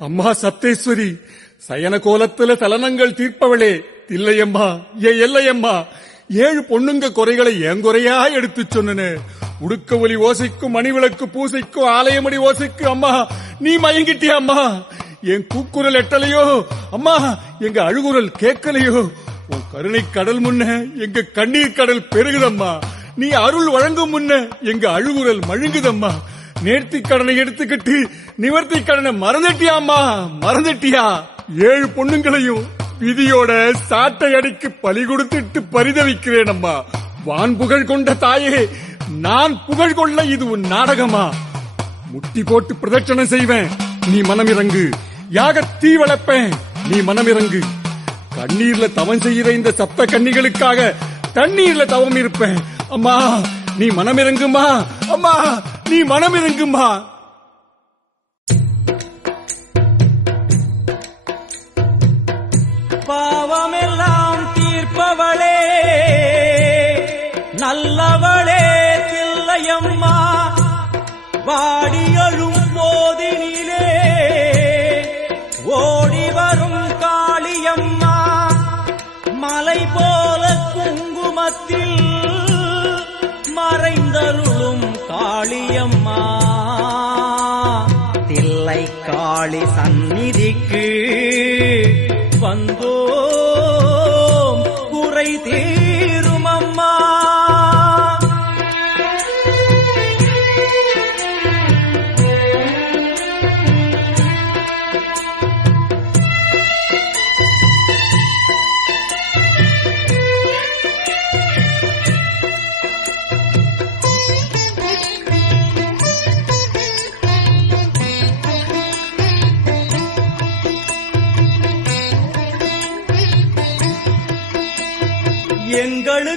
அம்மா சத்தேஸ்வரி சயன கோலத்துல சலனங்கள் தீர்ப்பவளே இல்லையம்மா ஏ எல்லையம்மா. ஏழு பொண்ணுங்க குறைகளை என் குறையா எடுத்து சொன்னனே. உடுக்க ஒலி ஓசைக்கும் மணிவிளக்கு பூசைக்கும் ஆலயமடி ஓசைக்கு அம்மா நீ மயங்கிட்டியா அம்மா? என் கூக்குரல் எட்டலையோ? அம்மா எங்க அழுகுரல் கேட்கலையோ? உன் கருணை கடல் முன்ன எங்க கண்ணீர் கடல் பெருகுதம்மா. நீ அருள் வழங்கும் முன்ன எங்க அழுகுரல் மழுங்குதம்மா. நேர்த்தி கடனை எடுத்துக்கிட்டு நிவர்த்தி கடனை மறந்துட்டியாமா மறந்துட்டியா? ஏழு பொண்ணுங்களையும் விதியோட சாட்டை அடிக்கு பலி கொடுத்துட்டு பரிதவிக்கிறேன் அம்மா வான் புகழ் கொண்ட தாயே நான் புகழ் கொள்ள இது உன் நாடகமா? முட்டி போட்டு பிரதட்சணம் செய்வேன். நீ மனமிறங்கு. யாக தீ வளர்ப்பேன். நீ மனமிறங்கு. கண்ணீர்ல தவம் செய்யற இந்த சப்த கன்னிகளுக்காக தண்ணீர்ல தவம் இருப்பேன். அம்மா நீ மனமிறங்குமா அம்மா நீ மனமிறங்குமா பாவமெல்லாம் தீர்ப்பவளே நல்லவளே தில்லையம்மா. வாடியழும் போதினிலே ஓடி வரும் காளியம்மா. மலை போல குங்குமத்தில் காளியம்மா. தில்லை காளி சந்நிதிக்கு வந்தோம். குறை தீ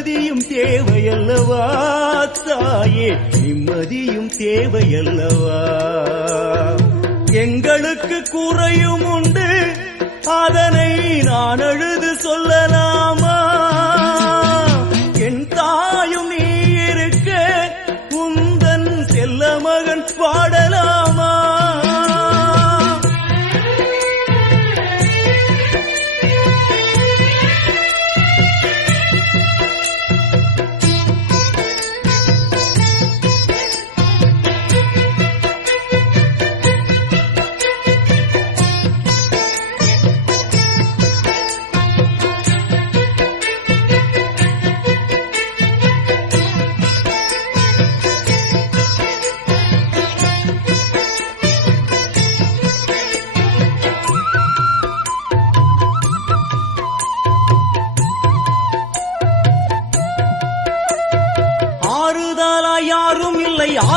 நிம்மதியும் தேவையல்லவா தாயே நிம்மதியும் தேவையல்லவா? எங்களுக்கு குறையும் உண்டு அதனை நான் அழுது சொல்லலாமா?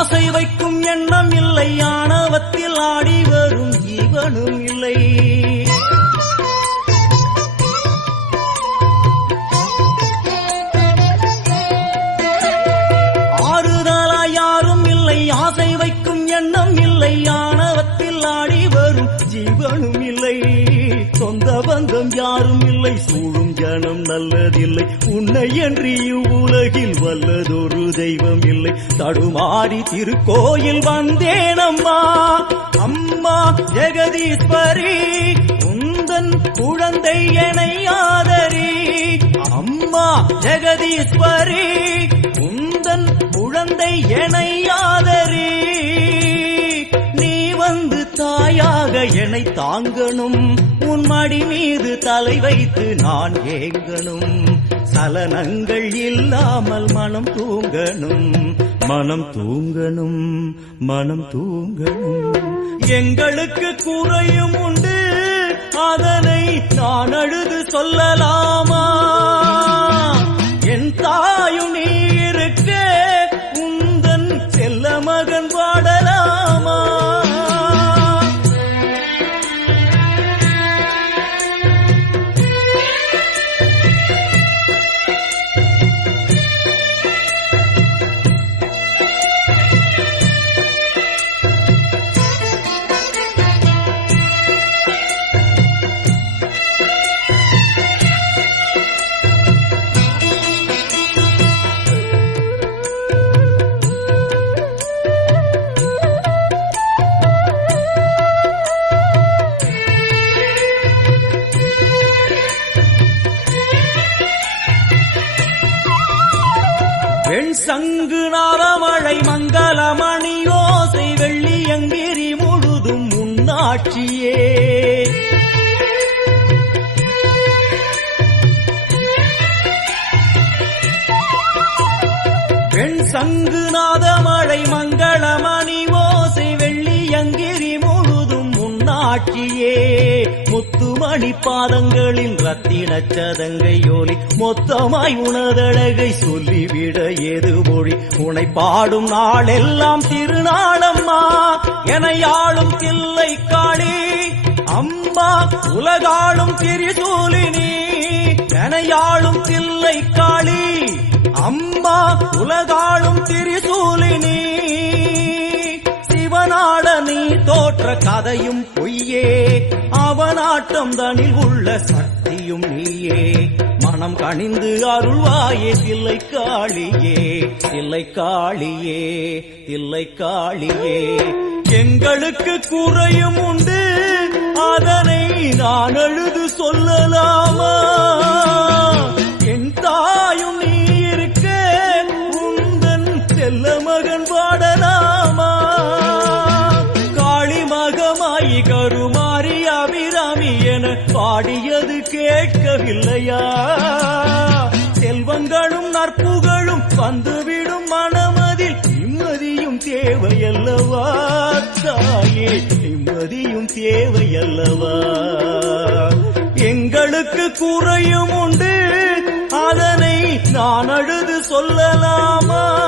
ஆசை வைக்கும் எண்ணம் இல்லை ஆணவத்தில் ஆடி வரும் ஜீவனும் சூழும் நல்லதில்லை. உன்னை என்று உலகில் வல்லதொரு தெய்வம் இல்லை. தடுமாறி திருக்கோயில் வந்தேனம்மா அம்மா. ஜெகதீஸ்வரி உந்தன் குழந்தை என ஆதரி. அம்மா ஜெகதீஸ்வரி குழந்தை என்னை தாங்கணும். உன் மடி மீது தலை வைத்து நான் ஏங்கணும். சலனங்கள் இல்லாமல் மனம் தூங்கணும். மனம் தூங்கணும் மனம் தூங்கணும். எங்களுக்கு குறையும் உண்டு. அதனை நான் அழுது சொல்லலாமா? என் தாயும் நீ சங்கு நாரமழை மங்களமணி ஓசை வெள்ளியங்கிரி முழுதும் உன்னாட்சியே. முத்துமணி பாதங்களின் ரத்தின சதங்கை ஒலி மொத்தமாய் உனதழகை சொல்லிவிட ஏது மொழி? உனை பாடும் நாளெல்லாம் திருநாளம்மா. என யாழும் தில்லை காளி. அம்மா உலகாளும் திரிசூலினி என ஆளும் தில்லை காளி. அம்மா உலகாளும் திரிசூலினி சிவனாட நீ தோற்ற கதையும் பொய்யே. நாட்டம் தனில் உள்ள சக்தியும் நீயே. மனம் கணிந்து அருள்வாயே தில்லை காளியே. தில்லை காளியே தில்லை காளியே. எங்களுக்கு குறையும் உண்டு அதனை நான் அழுது சொல்லலாமா? என் தாயும் தேவையல்லவா? தாயே நிம்மதியும் தேவையல்லவா? எங்களுக்கு குறையும் உண்டு. அதனை நான் அழுது சொல்லலாமா?